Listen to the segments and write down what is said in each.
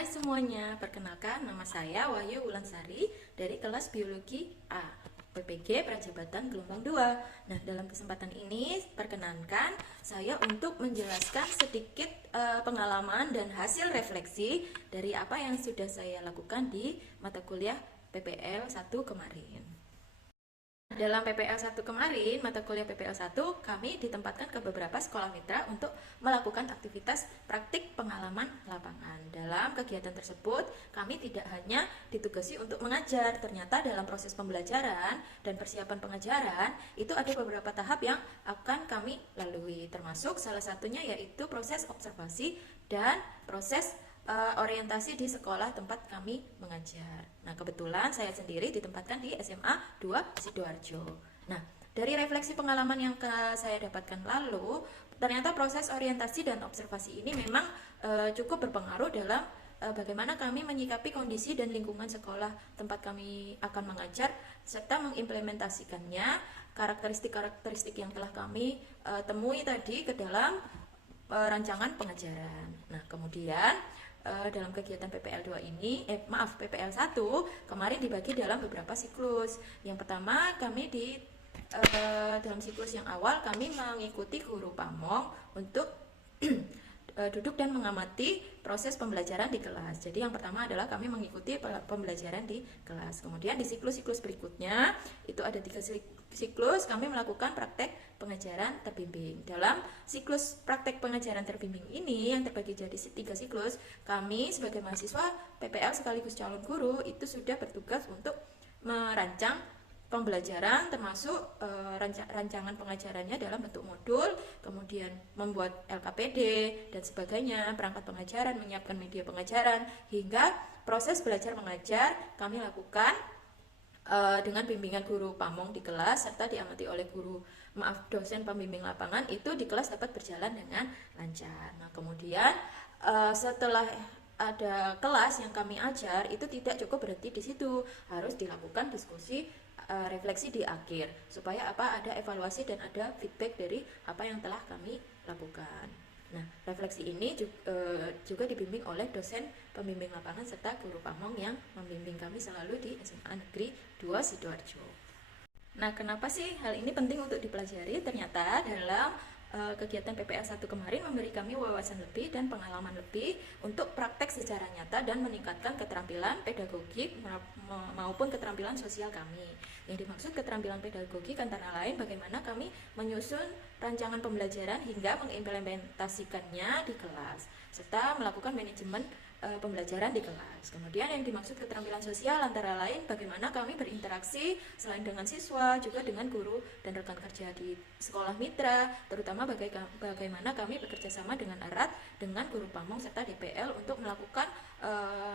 Hai semuanya, perkenalkan nama saya Wahyu Wulansari dari kelas Biologi A, PPG Prajabatan Gelombang 2. Nah, dalam kesempatan ini perkenankan saya untuk menjelaskan sedikit pengalaman dan hasil refleksi dari apa yang sudah saya lakukan di mata kuliah PPL 1 kemarin. Dalam PPL 1 kemarin, mata kuliah PPL 1, kami ditempatkan ke beberapa sekolah mitra untuk melakukan aktivitas praktik pengalaman lapangan. Dalam kegiatan tersebut, kami tidak hanya ditugasi untuk mengajar, ternyata dalam proses pembelajaran dan persiapan pengajaran, itu ada beberapa tahap yang akan kami lalui, termasuk salah satunya yaitu proses observasi dan proses orientasi di sekolah tempat kami mengajar. Nah, kebetulan saya sendiri ditempatkan di SMA 2 Sidoarjo. Nah, dari refleksi pengalaman yang saya dapatkan lalu, ternyata proses orientasi dan observasi ini memang cukup berpengaruh dalam bagaimana kami menyikapi kondisi dan lingkungan sekolah tempat kami akan mengajar, serta mengimplementasikannya karakteristik-karakteristik yang telah kami temui tadi ke dalam rancangan pengajaran. Nah, kemudian dalam kegiatan PPL 2 ini, PPL 1 kemarin dibagi dalam beberapa siklus. Yang pertama, kami di dalam siklus yang awal kami mengikuti guru pamong untuk duduk dan mengamati proses pembelajaran di kelas. Jadi yang pertama adalah kami mengikuti pembelajaran di kelas. Kemudian di siklus-siklus berikutnya, itu ada 3 siklus, kami melakukan praktek pengajaran terbimbing. Dalam siklus praktek pengajaran terbimbing ini yang terbagi jadi 3 siklus, kami sebagai mahasiswa PPL sekaligus calon guru itu sudah bertugas untuk merancang pembelajaran, termasuk rancangan pengajarannya dalam bentuk modul, kemudian membuat LKPD dan sebagainya, perangkat pengajaran, menyiapkan media pengajaran, hingga proses belajar mengajar kami lakukan dengan bimbingan guru pamong di kelas, serta diamati oleh dosen pembimbing lapangan, itu di kelas dapat berjalan dengan lancar. Nah, kemudian setelah ada kelas yang kami ajar, itu tidak cukup berhenti di situ, harus dilakukan diskusi refleksi di akhir, supaya ada evaluasi dan ada feedback dari apa yang telah kami lakukan. Nah, refleksi ini juga dibimbing oleh dosen pembimbing lapangan serta guru pamong yang membimbing kami selalu di SMA Negeri 2 Sidoarjo. Nah, kenapa sih hal ini penting untuk dipelajari? Ternyata dalam kegiatan PPL 1 kemarin memberi kami wawasan lebih dan pengalaman lebih untuk praktek secara nyata dan meningkatkan keterampilan pedagogik maupun keterampilan sosial kami. Yang dimaksud keterampilan pedagogik antara lain bagaimana kami menyusun rancangan pembelajaran hingga mengimplementasikannya di kelas, serta melakukan manajemen pembelajaran di kelas. Kemudian yang dimaksud keterampilan sosial antara lain bagaimana kami berinteraksi selain dengan siswa juga dengan guru dan rekan kerja di sekolah mitra, terutama bagaimana kami bekerja sama dengan erat dengan guru pamong serta DPL untuk melakukan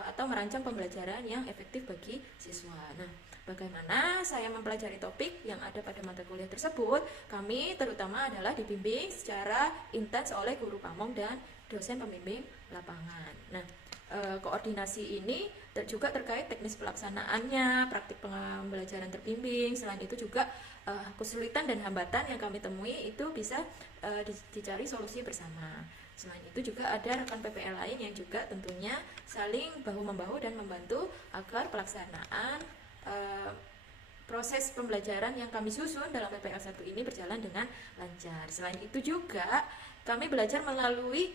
atau merancang pembelajaran yang efektif bagi siswa. Nah, bagaimana saya mempelajari topik yang ada pada mata kuliah tersebut, kami terutama adalah dibimbing secara intens oleh guru pamong dan dosen pembimbing lapangan. Nah, koordinasi ini juga terkait teknis pelaksanaannya, praktik pembelajaran terbimbing. Selain itu juga kesulitan dan hambatan yang kami temui itu bisa dicari solusi bersama. Selain itu juga ada rekan PPL lain yang juga tentunya saling bahu-membahu dan membantu agar pelaksanaan proses pembelajaran yang kami susun dalam PPL 1 ini berjalan dengan lancar. Selain itu juga kami belajar melalui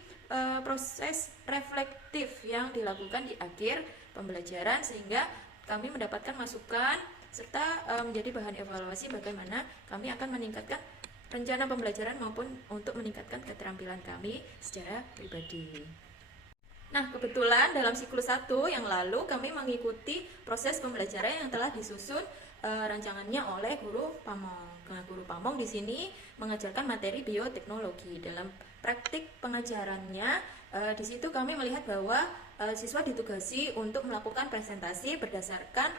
proses reflektif yang dilakukan di akhir pembelajaran, sehingga kami mendapatkan masukan serta menjadi bahan evaluasi bagaimana kami akan meningkatkan rencana pembelajaran maupun untuk meningkatkan keterampilan kami secara pribadi. Nah, kebetulan dalam siklus 1 yang lalu kami mengikuti proses pembelajaran yang telah disusun rancangannya oleh guru pamong. Nah, guru pamong di sini mengajarkan materi bioteknologi. Dalam praktik pengajarannya, di situ kami melihat bahwa siswa ditugasi untuk melakukan presentasi berdasarkan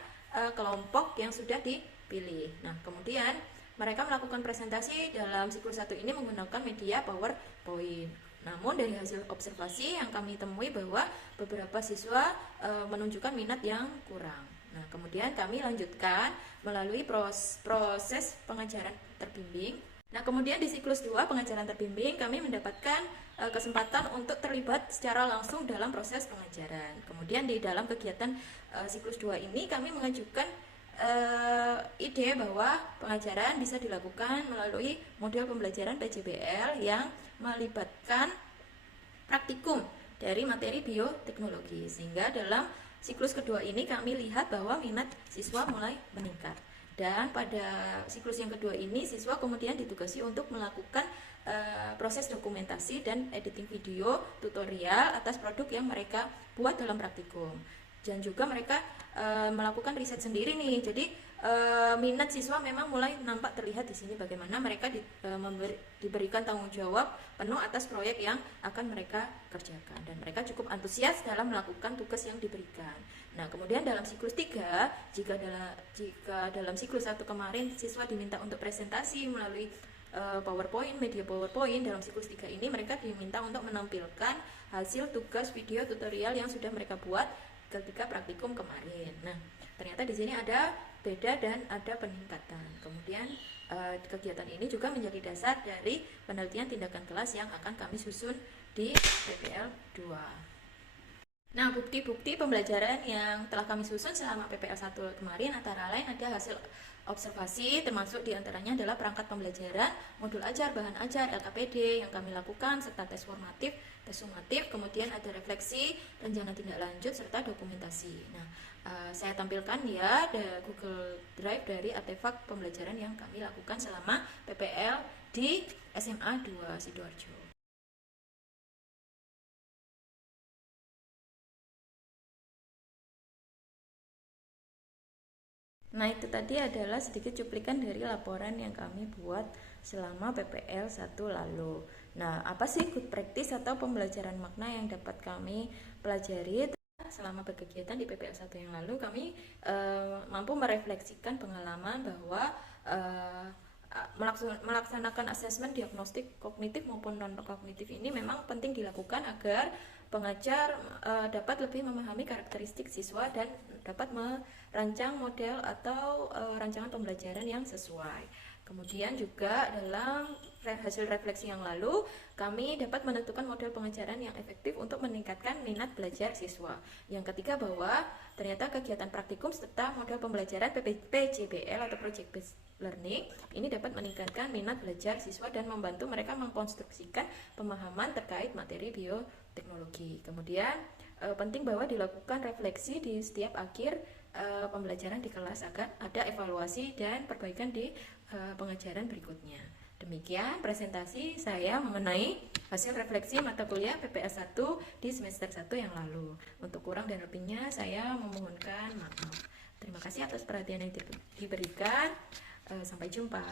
kelompok yang sudah dipilih. Nah, kemudian mereka melakukan presentasi dalam siklus 1 ini menggunakan media PowerPoint. Namun dari hasil observasi yang kami temui bahwa beberapa siswa menunjukkan minat yang kurang. Nah, kemudian kami lanjutkan melalui proses pengajaran terbimbing. Nah, kemudian di siklus 2 pengajaran terbimbing kami mendapatkan kesempatan untuk terlibat secara langsung dalam proses pengajaran. Kemudian di dalam kegiatan siklus 2 ini kami mengajukan ide bahwa pengajaran bisa dilakukan melalui model pembelajaran PJBL yang melibatkan praktikum dari materi bioteknologi, sehingga dalam siklus kedua ini kami lihat bahwa minat siswa mulai meningkat. Dan pada siklus yang kedua ini siswa kemudian ditugasi untuk melakukan proses dokumentasi dan editing video tutorial atas produk yang mereka buat dalam praktikum. Dan juga mereka melakukan riset sendiri nih. Jadi minat siswa memang mulai nampak terlihat di sini bagaimana mereka diberikan tanggung jawab penuh atas proyek yang akan mereka kerjakan, dan mereka cukup antusias dalam melakukan tugas yang diberikan. Nah, kemudian dalam siklus 3, jika dalam siklus 1 kemarin siswa diminta untuk presentasi melalui PowerPoint, media PowerPoint, dalam siklus 3 ini mereka diminta untuk menampilkan hasil tugas video tutorial yang sudah mereka buat ketika praktikum kemarin. Nah, ternyata di sini ada beda dan ada peningkatan. Kemudian kegiatan ini juga menjadi dasar dari penelitian tindakan kelas yang akan kami susun di PPL 2. Nah, bukti-bukti pembelajaran yang telah kami susun selama PPL 1 kemarin antara lain ada hasil observasi, termasuk diantaranya adalah perangkat pembelajaran, modul ajar, bahan ajar, LKPD yang kami lakukan, serta tes formatif, tes sumatif, kemudian ada refleksi, rencana tindak lanjut, serta dokumentasi. Nah, saya tampilkan ya ada Google Drive dari artefak pembelajaran yang kami lakukan selama PPL di SMA 2 Sidoarjo. Nah, itu tadi adalah sedikit cuplikan dari laporan yang kami buat selama PPL 1 lalu. Nah, apa sih good practice atau pembelajaran makna yang dapat kami pelajari selama berkegiatan di PPL 1 yang lalu? Kami mampu merefleksikan pengalaman bahwa melaksanakan asesmen diagnostik kognitif maupun non-kognitif ini memang penting dilakukan agar pengajar dapat lebih memahami karakteristik siswa dan dapat merancang model atau rancangan pembelajaran yang sesuai. Kemudian juga dalam hasil refleksi yang lalu, kami dapat menentukan model pengajaran yang efektif untuk meningkatkan minat belajar siswa. Yang ketiga, bahwa ternyata kegiatan praktikum serta model pembelajaran PJBL atau Project Based Learning ini dapat meningkatkan minat belajar siswa dan membantu mereka mengkonstruksikan pemahaman terkait materi bioteknologi. Kemudian penting bahwa dilakukan refleksi di setiap akhir pembelajaran di kelas agar ada evaluasi dan perbaikan di pengajaran berikutnya. Demikian presentasi saya mengenai hasil refleksi mata kuliah PPL 1 di semester 1 yang lalu. Untuk kurang dan lebihnya saya memohonkan maaf. Terima kasih atas perhatian yang diberikan. Sampai jumpa.